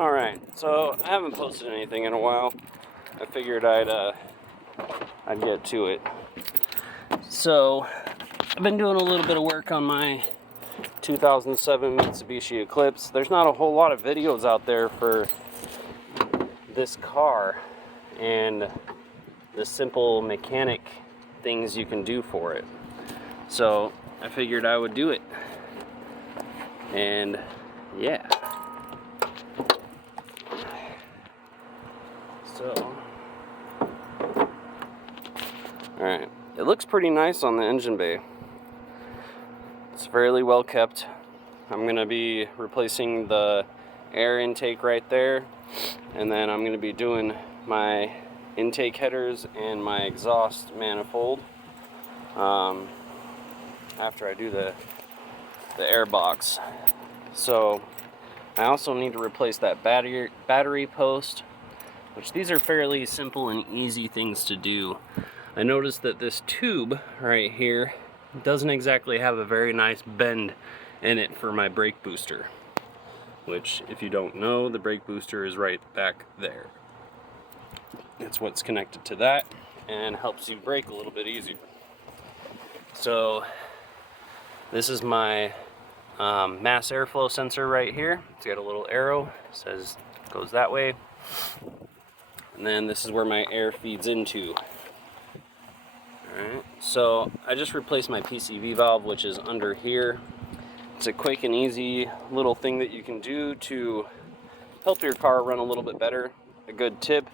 Alright, so I haven't posted anything in a while. I figured I'd get to it. So, I've been doing a little bit of work on my 2007 Mitsubishi Eclipse. There's not a whole lot of videos out there for this car and the simple mechanic things you can do for it. So, I figured I would do it. And, yeah. So, alright, it looks pretty nice on the engine bay. It's fairly well kept. I'm going to be replacing the air intake right there, and then I'm going to be doing my intake headers and my exhaust manifold after I do the air box. So I also need to replace that battery post, which these are fairly simple and easy things to do. I noticed that this tube right here doesn't exactly have a very nice bend in it for my brake booster, which, if you don't know, the brake booster is right back there. It's what's connected to that and helps you brake a little bit easier. So this is my mass airflow sensor right here. It's got a little arrow, says it goes that way. And then this is where my air feeds into. Alright, so I just replaced my PCV valve, which is under here. It's a quick and easy little thing that you can do to help your car run a little bit better. A good tip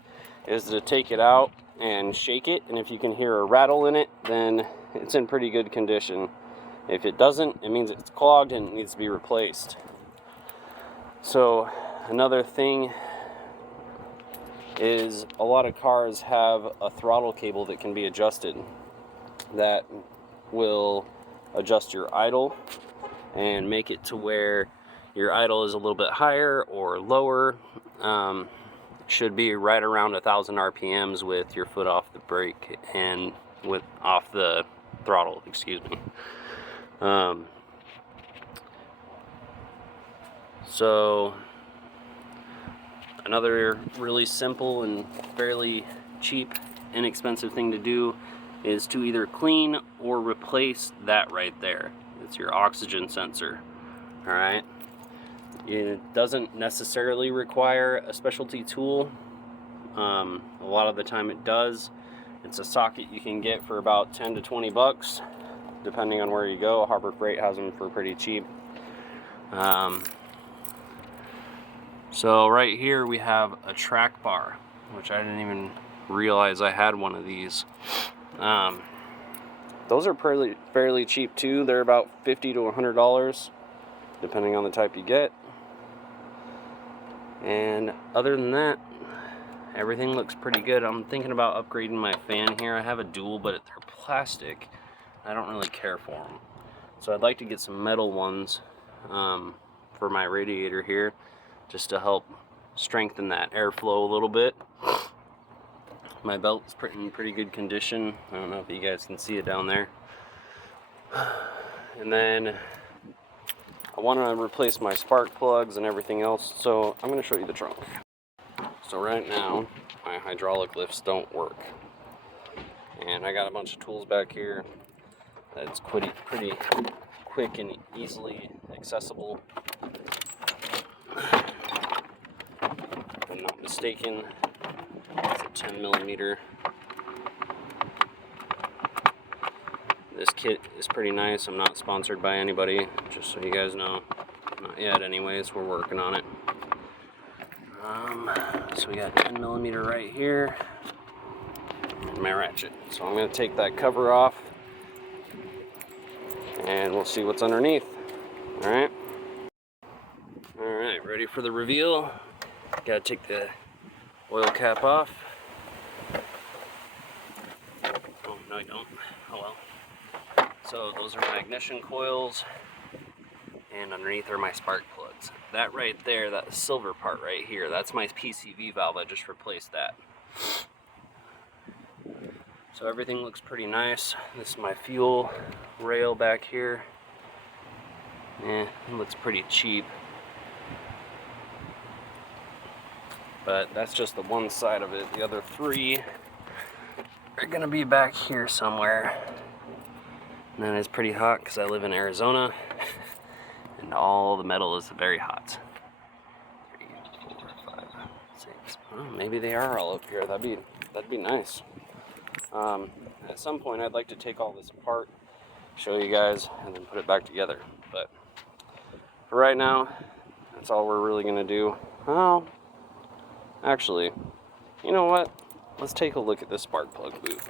is to take it out and shake it, and if you can hear a rattle in it, then it's in pretty good condition. If it doesn't, it means it's clogged and it needs to be replaced. So another thing is a lot of cars have a throttle cable that can be adjusted that will adjust your idle and make it to where your idle is a little bit higher or lower. Should be right around 1,000 RPMs with your foot off the brake and with off the throttle, excuse me. So another really simple and fairly cheap, inexpensive thing to do is to either clean or replace that right there. It's your oxygen sensor. Alright, it doesn't necessarily require a specialty tool. A lot of the time it does. It's a socket you can get for about 10 to 20 bucks depending on where you go. Harbor Freight has them for pretty cheap. So right here we have a track bar, which I didn't even realize I had one of these. Those are fairly cheap too. They're about $50 to $100 depending on the type you get. And other than that, everything looks pretty good. I'm thinking about upgrading my fan here. I have a dual, but they're plastic. I don't really care for them. So I'd like to get some metal ones for my radiator here, just to help strengthen that airflow a little bit. My belt's in pretty good condition. I don't know if you guys can see it down there. And then I want to replace my spark plugs and everything else, so I'm going to show you the trunk. So right now, my hydraulic lifts don't work. And I got a bunch of tools back here that's pretty quick and easily accessible. If I'm not mistaken, it's a 10 millimeter. This kit is pretty nice. I'm not sponsored by anybody, just so you guys know. Not yet anyways, we're working on it. So we got 10 millimeter right here, and my ratchet. So I'm going to take that cover off, and we'll see what's underneath. Alright, ready for the reveal. Gotta take the oil cap off. Oh, no you don't. Oh well. So those are my ignition coils, and underneath are my spark plugs. That right there, that silver part right here, that's my PCV valve. I just replaced that. So everything looks pretty nice. This is my fuel rail back here. It looks pretty cheap. But that's just the one side of it. The other 3 are gonna be back here somewhere. And then it's pretty hot because I live in Arizona and all the metal is very hot. 3, 4, 5, 6. Oh, maybe they are all up here. That'd be nice. At some point I'd like to take all this apart, show you guys, and then put it back together. But for right now, that's all we're really gonna do. Oh, actually, you know what? Let's take a look at this spark plug boot.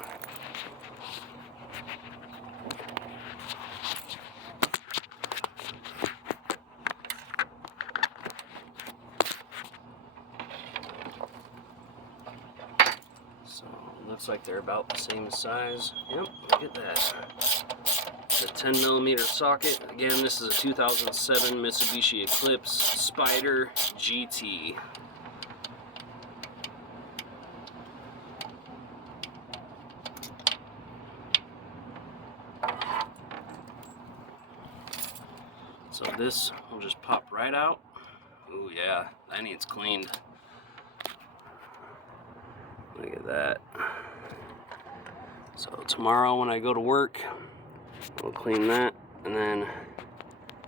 So, looks like they're about the same size. Yep, look at that. The 10mm socket. Again, this is a 2007 Mitsubishi Eclipse Spyder GT. So this will just pop right out. Oh yeah, that needs cleaned. Look at that. So tomorrow when I go to work, I'll clean that, and then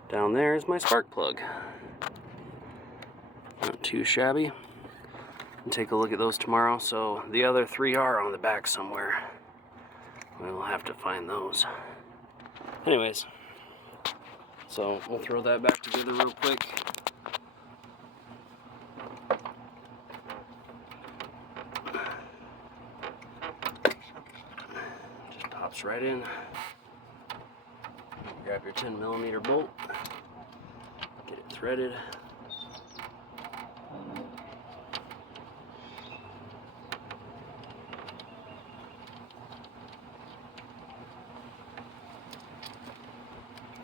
down there is my spark plug. Not too shabby. And take a look at those tomorrow. So the other 3 are on the back somewhere. We'll have to find those. Anyways, so we'll throw that back together real quick. Just pops right in. Grab your 10mm bolt, get it threaded.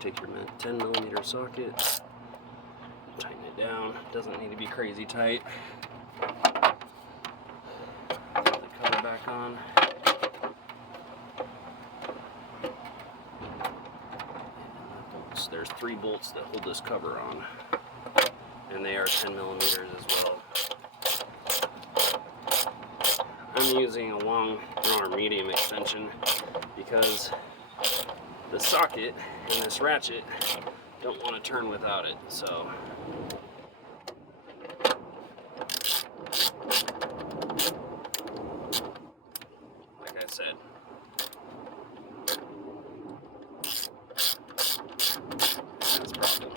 Take your 10mm socket, tighten it down. Doesn't need to be crazy tight. Put the cover back on. There's 3 bolts that hold this cover on, and they are 10mm as well. I'm using a long or medium extension because the socket and this ratchet don't want to turn without it, so like I said, that's a problem.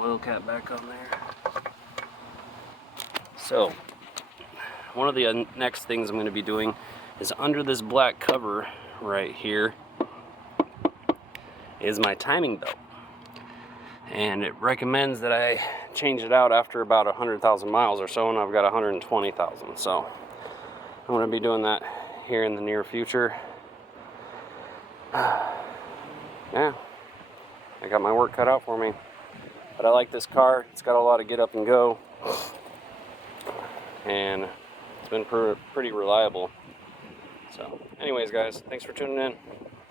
Oil cap back on there. So, one of the next things I'm going to be doing is under this black cover right here is my timing belt. And it recommends that I change it out after about 100,000 miles or so, and I've got 120,000. So, I'm going to be doing that here in the near future. Yeah, I got my work cut out for me. But I like this car. It's got a lot of get up and go, and it's been pretty reliable. So anyways guys, thanks for tuning in.